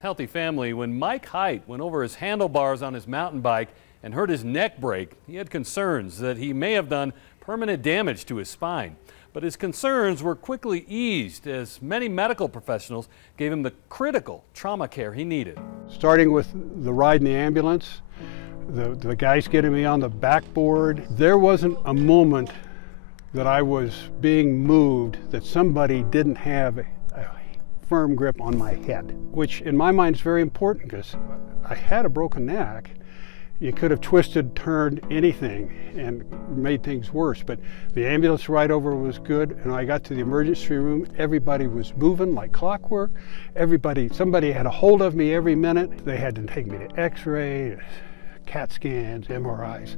Healthy family, when Mike Hite went over his handlebars on his mountain bike and hurt his neck break, he had concerns that he may have done permanent damage to his spine. But his concerns were quickly eased as many medical professionals gave him the critical trauma care he needed. Starting with the ride in the ambulance, the guys getting me on the backboard, there wasn't a moment that I was being moved that somebody didn't have a firm grip on my head, which in my mind is very important because I had a broken neck. You could have twisted, turned, anything and made things worse, but the ambulance ride over was good, and I got to the emergency room, everybody was moving like clockwork. Somebody had a hold of me every minute. They had to take me to x-ray, CAT scans, MRIs,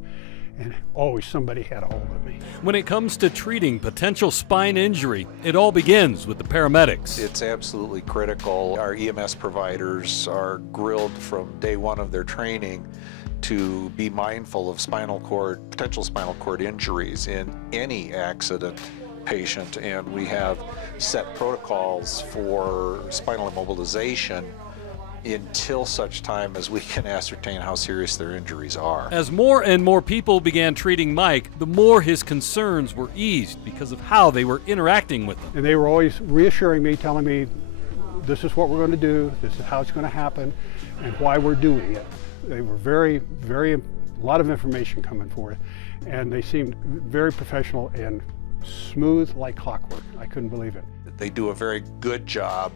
and always somebody had a hold of me. When it comes to treating potential spine injury, it all begins with the paramedics. It's absolutely critical. Our EMS providers are grilled from day one of their training to be mindful of potential spinal cord injuries in any accident patient, and we have set protocols for spinal immobilization until such time as we can ascertain how serious their injuries are. As more and more people began treating Mike, the more his concerns were eased because of how they were interacting with him. And they were always reassuring me, telling me, this is what we're going to do, this is how it's going to happen, and why we're doing it. They were a lot of information coming forth, and they seemed very professional and smooth like clockwork. I couldn't believe it. They do a very good job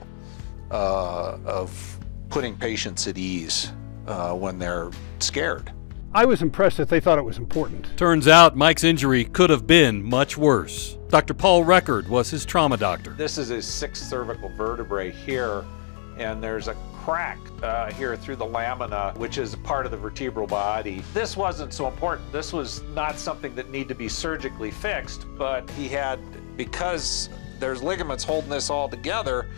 of putting patients at ease when they're scared. I was impressed that they thought it was important. Turns out Mike's injury could have been much worse. Dr. Paul Record was his trauma doctor. This is his 6th cervical vertebrae here, and there's a crack here through the lamina, which is part of the vertebral body. This wasn't so important. This was not something that needed to be surgically fixed, but because there's ligaments holding this all together,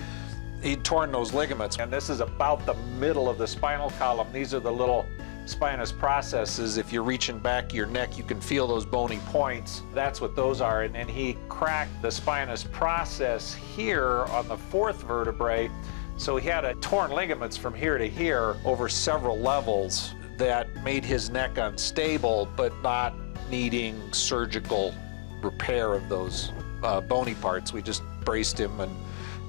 he'd torn those ligaments. And this is about the middle of the spinal column. These are the little spinous processes. If you're reaching back your neck, you can feel those bony points. That's what those are. And he cracked the spinous process here on the 4th vertebrae. So he had torn ligaments from here to here over several levels that made his neck unstable, but not needing surgical repair of those bony parts. We just braced him,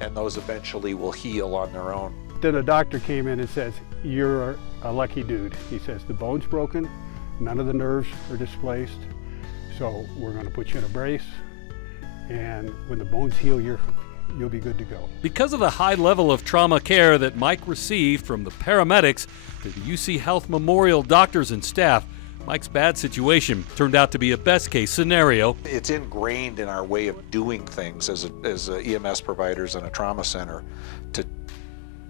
and those eventually will heal on their own. Then a doctor came in and says, you're a lucky dude. He says, the bone's broken, none of the nerves are displaced, so we're going to put you in a brace, and when the bones heal, you'll be good to go. Because of the high level of trauma care that Mike received from the paramedics to the UC Health Memorial doctors and staff, Mike's bad situation turned out to be a best-case scenario. It's ingrained in our way of doing things as EMS providers and a trauma center to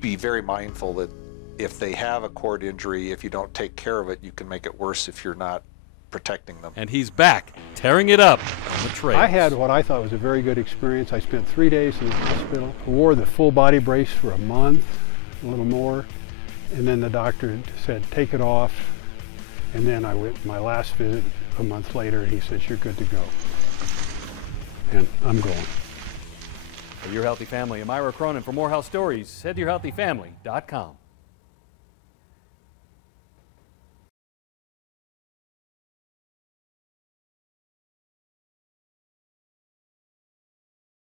be very mindful that if they have a cord injury, if you don't take care of it, you can make it worse if you're not protecting them. And he's back, tearing it up on the trail. I had what I thought was a very good experience. I spent 3 days in the hospital, wore the full body brace for a month, a little more, and then the doctor said, take it off. And then I went my last visit a month later, and he says, you're good to go. And I'm going. For Your Healthy Family, I'm Ira Cronin. For more health stories, head to yourhealthyfamily.com.